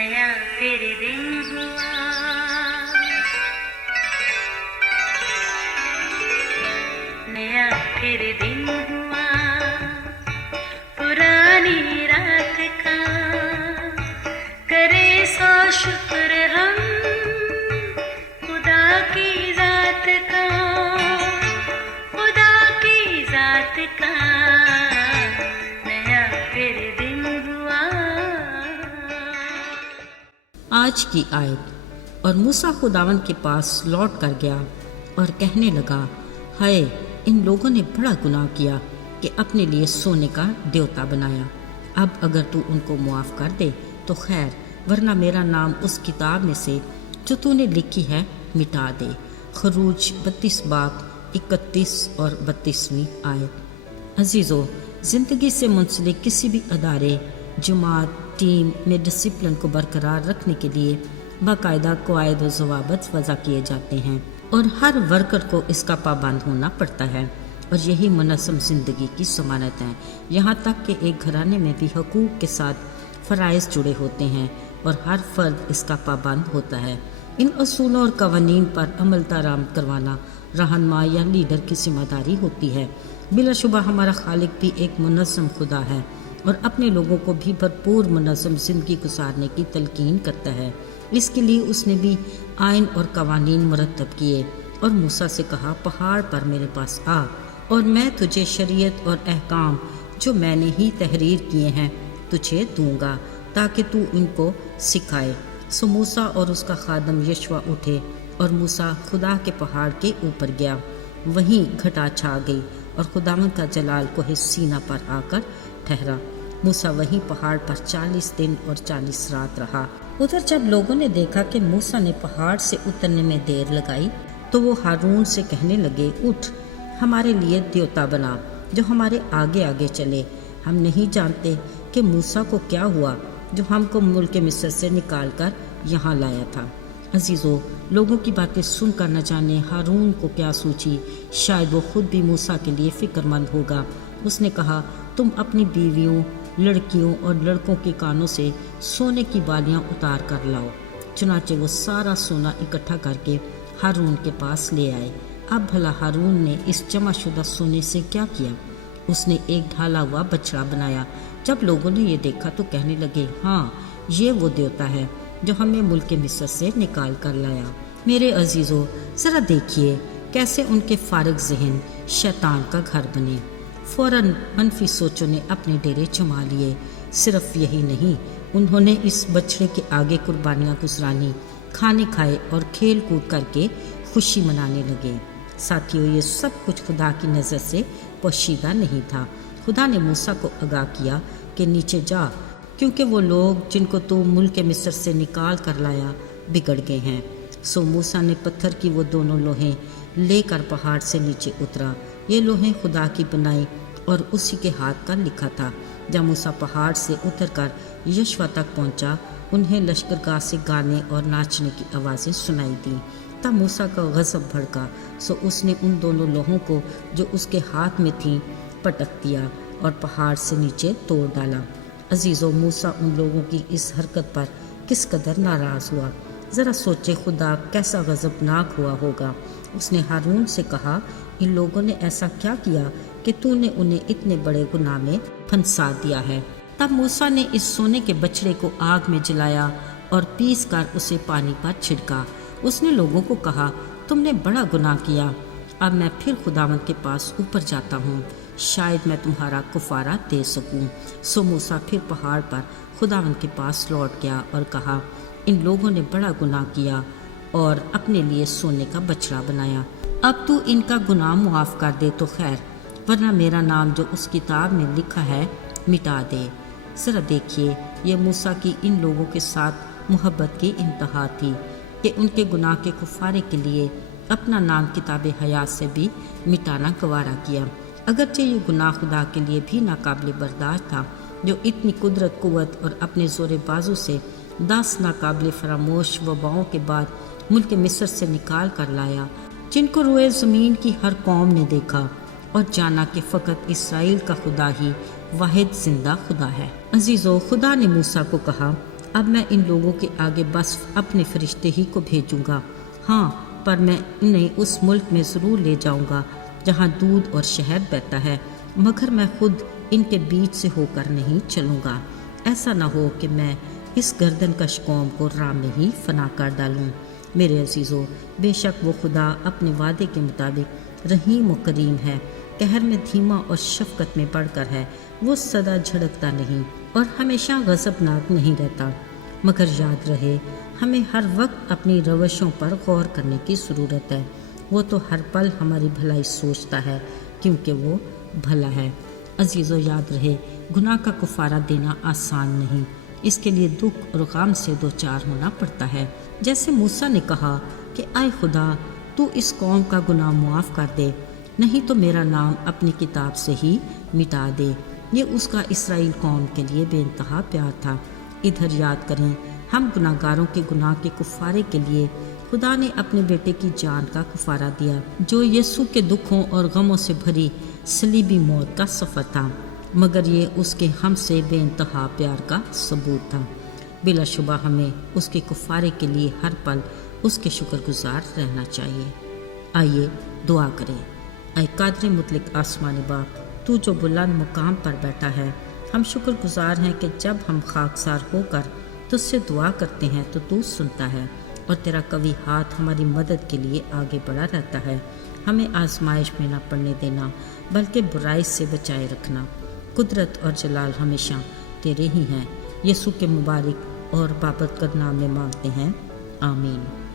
नया फिर दिन हुआ, नया फिर दिन हुआ, पुरानी रात का करे सो शुक्र हम खुदा की जात का, खुदा की जात का नया फिर दिन हुआ। आज की आयत। और मूसा खुदावन के पास लौट कर गया और कहने लगा, हाय, इन लोगों ने बड़ा गुनाह किया कि अपने लिए सोने का देवता बनाया। अब अगर तू उनको मुआफ़ कर दे तो खैर, वरना मेरा नाम उस किताब में से जो तूने लिखी है मिटा दे। खरूज 32 बाब 31 और 32वीं आयत। अजीज़ों, ज़िंदगी से मुंसलिक किसी भी अदारे, जमात, टीम में डिसिप्लिन को बरकरार रखने के लिए बाकायदा कवायद व ज़वाबित वज़ा किए जाते हैं और हर वर्कर को इसका पाबंद होना पड़ता है, और यही मुनज़्ज़म ज़िंदगी की ज़मानत है। यहाँ तक कि एक घराने में भी हकूक़ के साथ फ़राइज़ जुड़े होते हैं और हर फ़र्द इसका पाबंद होता है। इन असूलों और कवानीन पर अमल दरामद करवाना रहनुमा या लीडर की ज़िम्मेदारी होती है। बिलाशुबा हमारा खालिक भी एक मुनज़्ज़म खुदा है और अपने लोगों को भी भरपूर मुनज़्ज़म ज़िंदगी गुजारने की तलकीन करता है। इसके लिए उसने भी आइन और कवानीन मुरतब किए और मूसा से कहा, पहाड़ पर मेरे पास आ और मैं तुझे शरीयत और अहकाम जो मैंने ही तहरीर किए हैं तुझे दूंगा ताकि तू इनको सिखाए। सो मूसा और उसका खादम यशवा उठे और मूसा खुदा के पहाड़ के ऊपर गया। वहीं घटा छा गई और खुदावंद का जलाल कोहे सीना पर आकर ठहरा। मूसा वहीं पहाड़ पर 40 दिन और 40 रात रहा। उधर जब लोगों ने देखा कि मूसा ने पहाड़ से उतरने में देर लगाई तो वो हारून से कहने लगे, उठ, हमारे लिए देवता बना जो हमारे आगे आगे चले। हम नहीं जानते कि मूसा को क्या हुआ जो हमको मुल्क मिस्र से निकाल कर यहाँ लाया था। अजीज़ों, लोगों की बातें सुनकर न जाने हारून को क्या सूझी, शायद वो खुद भी मूसा के लिए फ़िक्रमंद होगा। उसने कहा, तुम अपनी बीवियों, लड़कियों और लड़कों के कानों से सोने की बालियां उतार कर लाओ। चुनाचे वो सारा सोना इकट्ठा करके हारून के पास ले आए। अब भला हारून ने इस जमाशुदा सोने से क्या किया? उसने एक ढाला हुआ बछड़ा बनाया। जब लोगों ने ये देखा तो कहने लगे, हाँ, ये वो देवता है जो हमें मुल्क मिस्र से निकाल कर लाया। मेरे अजीज़ों, ज़रा देखिए कैसे उनके फारिग ज़हन शैतान का घर बने। फ़ौरन मनफी सोचों ने अपने डेरे जमा लिए। सिर्फ यही नहीं, उन्होंने इस बछड़े के आगे कुर्बानियाँ गुजरानी, खाने खाए और खेल कूद करके खुशी मनाने लगे। साथियों, ये सब कुछ खुदा की नज़र से पोशीदा नहीं था। खुदा ने मूसा को आगाह किया कि नीचे जा, क्योंकि वो लोग जिनको तू मुल्क मिस्र से निकाल कर लाया बिगड़ गए हैं। सो मूसा ने पत्थर की वो दोनों लोहें लेकर पहाड़ से नीचे उतरा। ये लोहें खुदा की बनाई और उसी के हाथ का लिखा था। जब मूसा पहाड़ से उतरकर यशवा तक पहुंचा, उन्हें लश्करगाह से गाने और नाचने की आवाज़ें सुनाई दी। तब मूसा का गज़ब भड़का, सो उसने उन दोनों लोहों को जो उसके हाथ में थीं पटक दिया और पहाड़ से नीचे तोड़ डाला। अजीज़ों, मूसा उन लोगों की इस हरकत पर किस कदर नाराज़ हुआ। ज़रा सोचे खुदा कैसा गज़बनाक हुआ होगा। उसने हारून से कहा, इन लोगों ने ऐसा क्या किया कि तूने उन्हें इतने बड़े गुनाह में फंसा दिया है। तब मूसा ने इस सोने के बछड़े को आग में जलाया और पीस कर उसे पानी पर छिड़का। उसने लोगों को कहा, तुमने बड़ा गुनाह किया। अब मैं फिर खुदावंद के पास ऊपर जाता हूँ, शायद मैं तुम्हारा कुफारा दे सकूँ। सो मूसा फिर पहाड़ पर खुदावंद के पास लौट गया और कहा, इन लोगों ने बड़ा गुनाह किया और अपने लिए सोने का बछड़ा बनाया। अब तू इनका गुनाह मुआफ़ कर दे तो खैर, वरना मेरा नाम जो उस किताब में लिखा है मिटा दे। ज़रा देखिए, ये मूसा की इन लोगों के साथ मोहब्बत की इंतहा थी कि उनके गुनाह के कुफारे के लिए अपना नाम किताब हयात से भी मिटाना गवारा किया। अगरचे ये गुनाह खुदा के लिए भी नाकाबिल बर्दाश्त था, जो इतनी कुदरत, कुव्वत और अपने ज़ोर बाजू से 10 नाकाबिल फरामोश वबाओं के बाद मुल्क मिस्र से निकाल कर लाया, जिनको रोए ज़मीन की हर कौम ने देखा और जाना कि फ़कत इसराइल का खुदा ही वाहिद जिंदा खुदा है। अजीज़ों, खुदा ने मूसा को कहा, اب میں ان لوگوں کے آگے بس اپنے فرشتے ہی کو بھیجوں گا، ہاں پر میں انہیں اس ملک میں ضرور لے جاؤں گا جہاں دودھ اور شہد بہتا ہے، مگر میں خود ان کے بیچ سے ہو کر نہیں چلوں گا۔ ایسا نہ ہو کہ میں اس گردن کش قوم کو راہ میں ہی فنا کر ڈالوں۔ میرے عزیزو، بے شک وہ خدا اپنے وعدے کے مطابق رحیم و کریم ہے، قہر میں دھیما اور شفقت میں بڑھ کر ہے۔ وہ سدا جھڑکتا نہیں اور ہمیشہ غضبناک نہیں رہتا، مگر یاد رہے ہمیں ہر وقت اپنی روشوں پر غور کرنے کی ضرورت ہے۔ وہ تو ہر پل ہماری بھلائی سوچتا ہے کیونکہ وہ بھلا ہے۔ عزیزو، یاد رہے گناہ کا کفارہ دینا آسان نہیں، اس کے لیے دکھ اور غم سے دوچار ہونا پڑتا ہے۔ جیسے موسیٰ نے کہا کہ اے خدا تو اس قوم کا گناہ معاف کر دے، نہیں تو میرا نام اپنی کتاب سے ہی مٹا دے۔ یہ اس کا اسرائیل قوم کے لیے بے انتہا پیار تھا۔ ادھر یاد کریں ہم گناہ گاروں کے گناہ کے کفارے کے لیے خدا نے اپنے بیٹے کی جان کا کفارہ دیا، جو یسوع کے دکھوں اور غموں سے بھری صلیبی موت کا سفر تھا، مگر یہ اس کے ہم سے بے انتہا پیار کا ثبوت تھا۔ بلا شبہ ہمیں اس کے کفارے کے لیے ہر پل اس کے شکر گزار رہنا چاہیے۔ آئیے دعا کریں۔ اے قادر مطلق آسمانی باپ، تو جو بلند مقام پر بیٹھا ہے، ہم شکر گزار ہیں کہ جب ہم خاکسار ہو کر تجھ سے دعا کرتے ہیں تو سنتا ہے اور تیرا قوی ہاتھ ہماری مدد کے لیے آگے بڑھا رہتا ہے۔ ہمیں آزمائش میں نہ پڑنے دینا بلکہ برائی سے بچائے رکھنا۔ قدرت اور جلال ہمیشہ تیرے ہی ہیں۔ یسوع کے مبارک اور بابرکت نام میں مانگتے ہیں، آمین۔